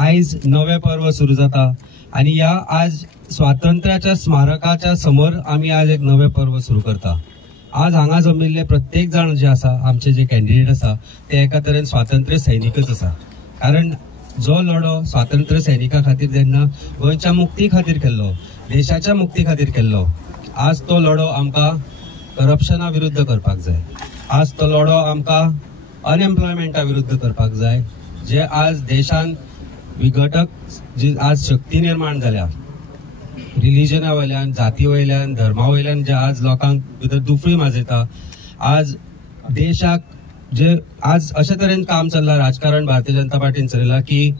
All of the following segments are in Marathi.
आयज नवे पर्व सुरू जाता आणि या आज स्वातंत्र्याच्या स्मारकाच्या समोर आम्ही आज एक नवे पर्व सुरू करता। आज हांगा जमिल्ले प्रत्येक जण जे आसा आमचे जे कॅन्डिडेट आसा ते एका तरेन स्वातंत्र्य सैनिकच आसा, कारण जो लढो स्वातंत्र्य सैनिका खातीर जेन्ना गोंयच्या मुक्ती खातीर केल्लो, देशाच्या मुक्ती खातीर केल्लो, आज तो लढो आमकां करप्शना विरुद्ध करपाक जाय। आज तो लढो आमकां अनएम्प्लॉयमेंटा विरुद्ध करपाक जाय, जे आज देशान विघटक जी आज शक्ती निर्माण जाल्या, रिलिजना वयल्यान, जाती वयल्यान, धर्मा वयल्यान जे आज लोकांक भितर दुफळी माजयता, आज देशाक जे आज अशे तरेन काम चल्ला, राजकारण भारतीय जनता पार्टीन चलयला की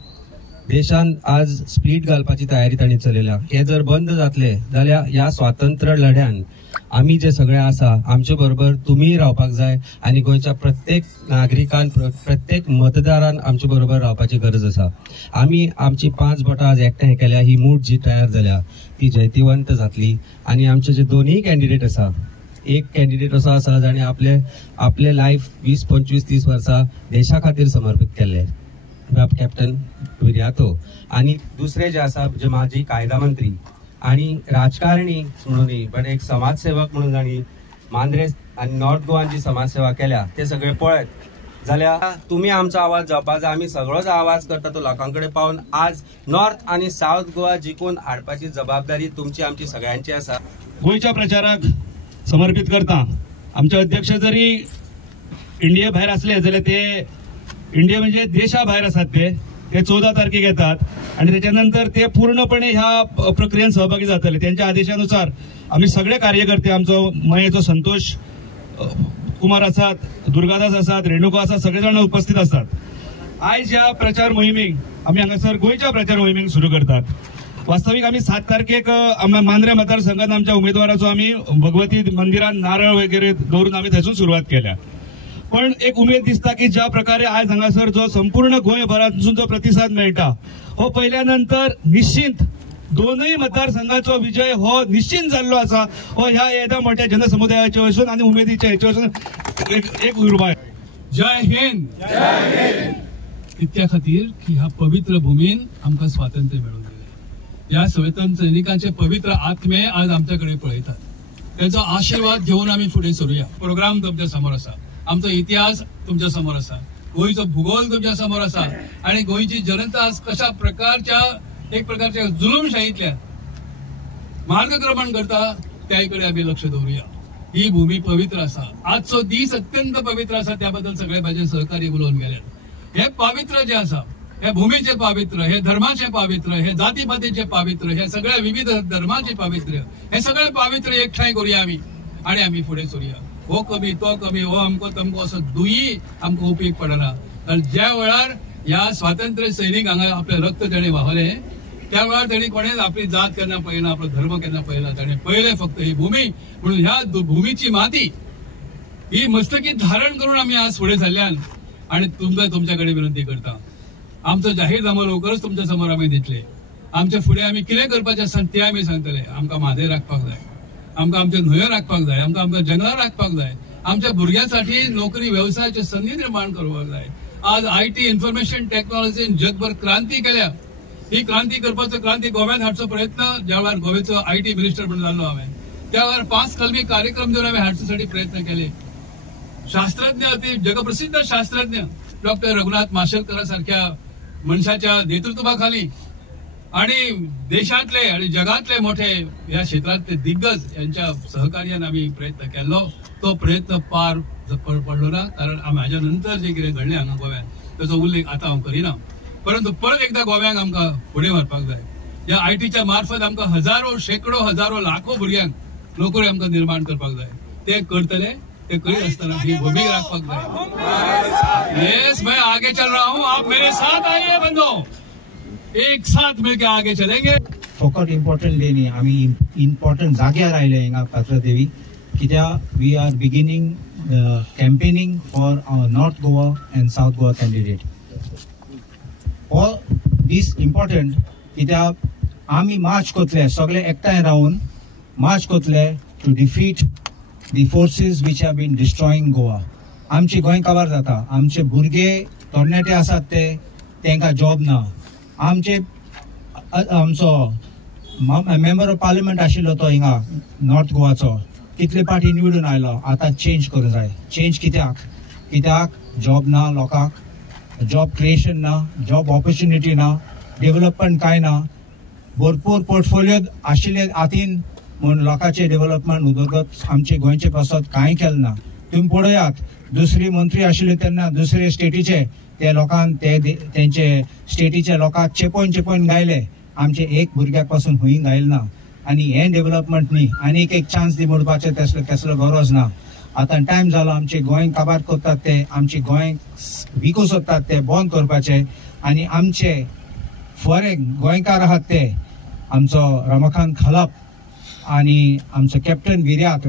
देशान आज स्प्लीट घालपाची तयारी तांणी चलयल्या। हे जर बंद जातले जाल्यार ह्या स्वातंत्र्य लढ्यान आम्ही जे सगळे आसा आमचे बरोबर तुम्ही रावपाक जाय आणि गोंयच्या प्रत्येक नागरिकान, प्रत्येक मतदारान आमचे बरोबर रावपाची गरज आसा। आम्ही आमची 5 बोटां आज एकठांय केल्या, ही मूठ जी तयार जाल्या ती जैतिवंत जातली आणि आमचे जे दोन्ही कॅन्डिडेट आसा, एक कॅन्डिडेट असो आसा जाणे आपले लायफ 20, 25, 30 वर्सां देशा खातीर समर्पित केले, कॅप्टन विर्यातो, आणि दुसरे जे आसा जे माजी कायदा मंत्री आणि राजकारणी म्हणून पण एक समाजसेवक म्हणून जाणी मांद्रे आणि नॉर्थ गोवान जी समाजसेवा केल्या ते सगळे पळयत जाल्यार तुम्ही आमचो आवाज जावपा जाय। आम्ही सगळोच आवाज करता तो लोकांकडे पावन आज नॉर्थ आणि साउथ गोवा जिखून हाडपाची जबाबदारी तुमची आमची सगळ्यांची आसा। गोंयच्या प्रचाराक समर्पित करता आमचे अध्यक्ष जरी इंडिये भायर असले जाल्यार ते इंडिया म्हणजे देशा भायर आसात, ते 14 तारखेक येतात आणि त्याच्यानंतर ते पूर्णपणे ह्या प्रक्रियेत सहभागी जातले। त्यांच्या आदेशानुसार आम्ही सगळे कार्यकर्ते, आमचो मयेचो संतोष कुमार आसात, दुर्गादास आसात, रेणुका आसात, सगळेजण उपस्थित असतात। आयज ह्या प्रचार मोहिमेक आम्ही हांगासर गोंयच्या प्रचार मोहिमेक सुरू करतात। वास्तविक आम्ही 7 तारखेक मांद्रे मतदारसंघात आमच्या उमेदवाराचो आम्ही भगवती मंदिरात नारळ वगैरे दवरून आम्ही थंयसून सुरुवात केल्या, पण एक उमेद दिसता की ज्या प्रकारे आज हांगासर जो संपूर्ण गोंयभरांतसून जो प्रतिसाद मेळटा हो पहिल्यानंतर निश्चित दोनही मतदारसंघाचो विजय हो निश्चित जाल्लो आसा। हो ह्या येद्या मोठ्या जनसमुदायाचे वचून आणि उमेदीच्या हेचे वचून एक उर्बा आहे। जय हिंद, इतक्या खातीर की ह्या पवित्र भूमीन आमकां स्वातंत्र्य मेळून दिलें। ह्या स्वातंत्र्य सैनिकांचे पवित्र आत्मे आज आमच्याकडे पळयतात, त्यांचा आशीर्वाद घेऊन आम्ही पुढे सरूया। प्रोग्राम तुमच्या समोर आसा, आमचो इतिहास तुमच्या समोर आसा, गोंयचो भूगोल तुमच्या समोर आसा आणि गोंयची जनता आज कशा प्रकारच्या एक प्रकारच्या जुलूमशाहीतल्या मार्गक्रमण करता त्याकडे आम्ही लक्ष दवरूया। ही भूमी पवित्र आसा, आजचो दीस अत्यंत पवित्र आसा, त्याबद्दल सगळे माझे सहकारी उलोवन गेल्यात। हे पवित्र जे आसा, हे भूमीचे पावित्र्य, हे धर्माचे पावित्र्य, हे जातीपातीचे पावित्र्य, हे सगळ्या विविध धर्माचे पावित्र्य, हे सगळे पावित्र्य एकठांय करूया आम्ही आणि आम्ही पुढे सरूया। हो कमी तो कमी, हो अमको तमको असं दुई आमकां उपयोग पडना, कारण ज्या वेळार ह्या स्वातंत्र्य सैनिक हांगा आपले रक्त ताणे व्हावले त्या वेळार ताणी कोणेच आपली जात केन्ना पळयना, आपलो धर्म केन्ना पळयना, ताणे पळयले फक्त ही भूमी। म्हणून ह्या भूमीची माती ही मस्तकीत धारण करून आम्ही आज पुढे चालल्यान आणि तुमच्याकडे विनंती करता, आमचो जाहीर नामो लवकरच तुमच्या समोर आम्ही दितले। आमच्या फुडें आम्ही कितें करपाचें आसा ते आम्ही सांगतले। आमकां म्हादें राखपाक जाय, आमकां आमच्या न्हंयो राखपाक जाय, आमकां जंगलां राखपाक जाय, आमच्या भुरग्यांसाठी नोकरी व्यवसायाची संधी निर्माण करपाक जाय। आज IT इन्फॉर्मेशन टेक्नॉलॉजीन जगभर क्रांती केल्या, ही क्रांती करपाचो क्रांती गोव्यात हाडचो प्रयत्न ज्या वेळार गोव्याचो IT मिनिस्टर म्हणून जाल्लो हांवें, त्या वेळार 5 कलमी कार्यक्रम घेवन हांवें हाडचेसाठी प्रयत्न केले। शास्त्रज्ञ, अति जगप्रसिद्ध शास्त्रज्ञ डॉक्टर रघुनाथ माशेलकर सारख्या मनशाच्या नेतृत्वाखाली आणि देशातले आणि जगातले मोठे या क्षेत्रातले दिग्गज यांच्या सहकार्याने आम्ही प्रयत्न केलो। तो प्रयत्न पार पडलो ना, कारण माझ्या नंतर जे कितें घडलें हांगा गोव्यात त्याचो उल्लेख आता हांव करिना, परंतु परत एकदा गोव्यांक आमकां फुडें व्हरपाक जाय। या ITच्या मार्फत आमकां हजारो, शेकडो, हजारो, लाखो भुरग्यांक नोकरी आमकां निर्माण करपाक जाय। ते करतले, ते करीत असताना ही भूमी राखपाक जाय। यस, मैं आगे चल रहा हूँ, आप मेरे साथ आइए बंधो, एक साथ मिलकर आगे चलेंगे। फकत इम्पॉर्टंट डे न्ही, आमी इम्पॉर्टंट जाग्यार आयले हिंगा पात्रादेवी, कित्याक we are beginning campaigning for North Goa and South Goa candidate. This important कित्याक आमी मार्च कोतले, सगळे एकठांय रावन मार्च कोतले to defeat the forces which have been destroying Goa. आमचे गोंय काबार जाता, आमचे भुरगे तरणाटे आसात ते, तांकां जॉब ना, आमचो मेंबर ऑफ पार्लिमेंट आशिल्लो तो हिंगा नॉर्थ गोवाचो कितले पाटी निवडून आयलो आतां चेंज करूंक जाय. चेंज कित्याक जॉब ना लोकांक, जॉब क्रिएशन ना, जॉब ऑपॉर्च्युनिटी ना, डेव्हलपमेंट काय ना. भरपूर पोर्टफोलियो आशिल्ले हातीन म्हूण लोकांचे डेव्हलपमेंट उदरगत आमचे गोंयचे पासत कांय केलें ना. तुम्ही पळयात दुसरी मंत्री आशिल्ले तेन्ना दुसरे स्टेटीचे ते लोकांक तेंचे स्टेटीचे लोकांक चेपोवन गायले. आमचे एक भुरग्याक पासून हुंय गायल ना. आनी हे डेव्हलपमेंट न्ही. आनी एक चान्स दी म्हणपाचे कसलो गरज ना. आतां टायम जालो आमचे गोंय काबार करतात ते, आमचे गोंय विकू सोदतात ते बंद करपाचे. आनी आमचे फॉरेन गोंयकार आहात ते आमचो रमाकांत खलप आनी आमचो कॅप्टन विर्यात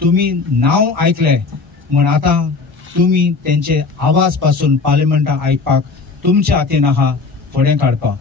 तुम्ही नाव ऐकले म्हण आतां तुम्ही त्यांचे आवाज पासून पार्लिमेंटात आयकपाक तुमच्या हातीन आहा फुडें काडपाक.